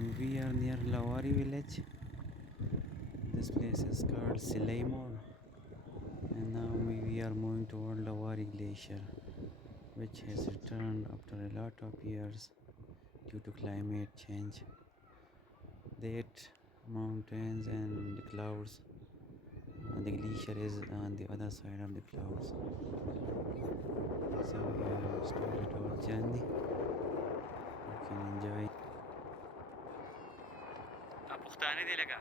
We are near Laware village. This place is called Silaimor, and now we are moving toward Laware Glacier, which has returned after a lot of years due to climate change. That mountains and the clouds, the glacier is on the other side of the clouds. So we have started our journey. You can enjoy. आप पुख्ताने दे लगा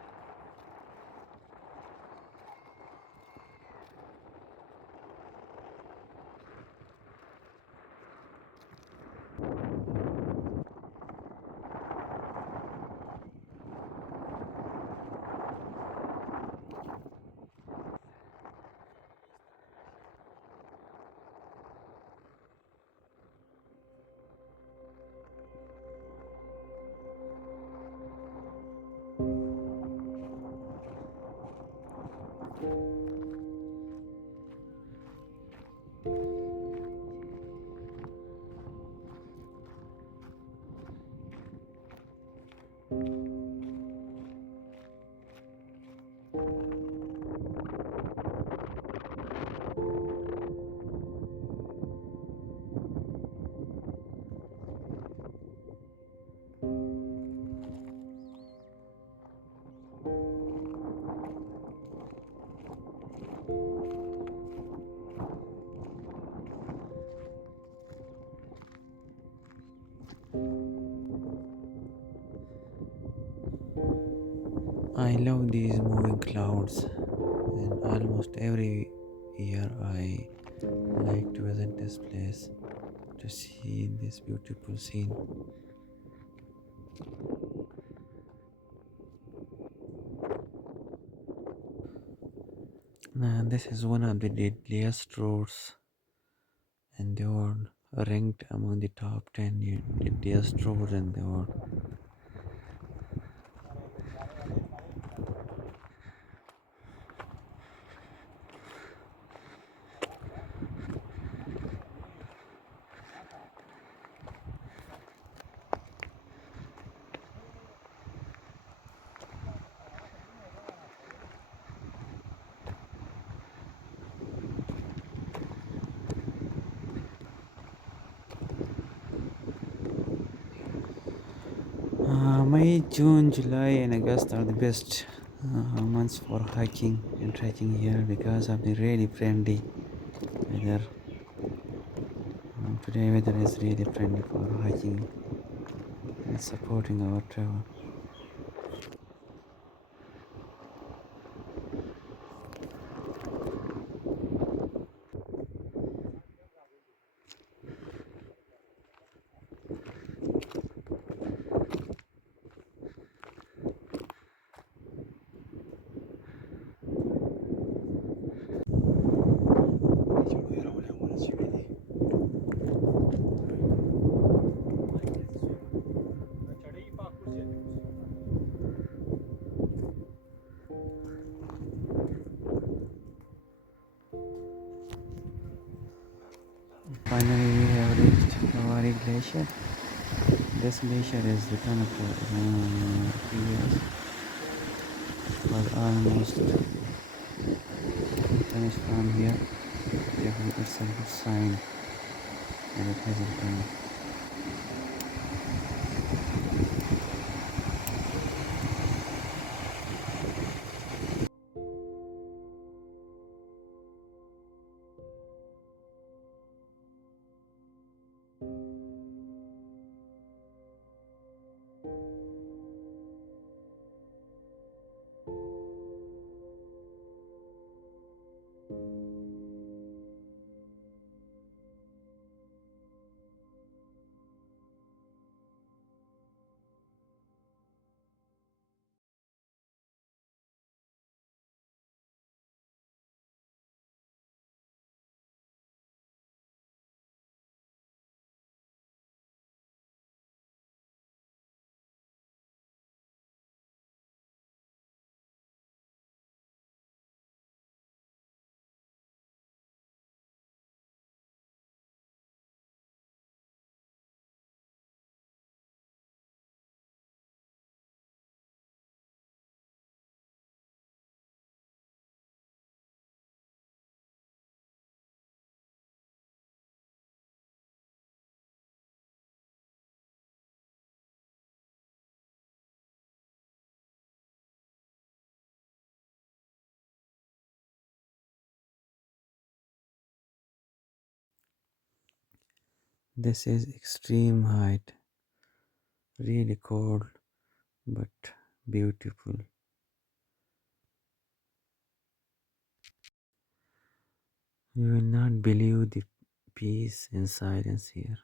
I love these moving clouds, and almost every year I like to visit this place to see this beautiful scene. Now, this is one of the deadliest roads, and they were ranked among the top 10 deadliest roads in the world. May, June, July, and August are the best months for hiking and trekking here because of the really friendly weather. Today, weather is really friendly for hiking and supporting our travel. Finally, we have reached Laware Glacier. This glacier is returned after a few years. It was almost finished from here. Therefore, it's a good sign that it has returned. This is extreme height, really cold but beautiful. You will not believe the peace and silence here.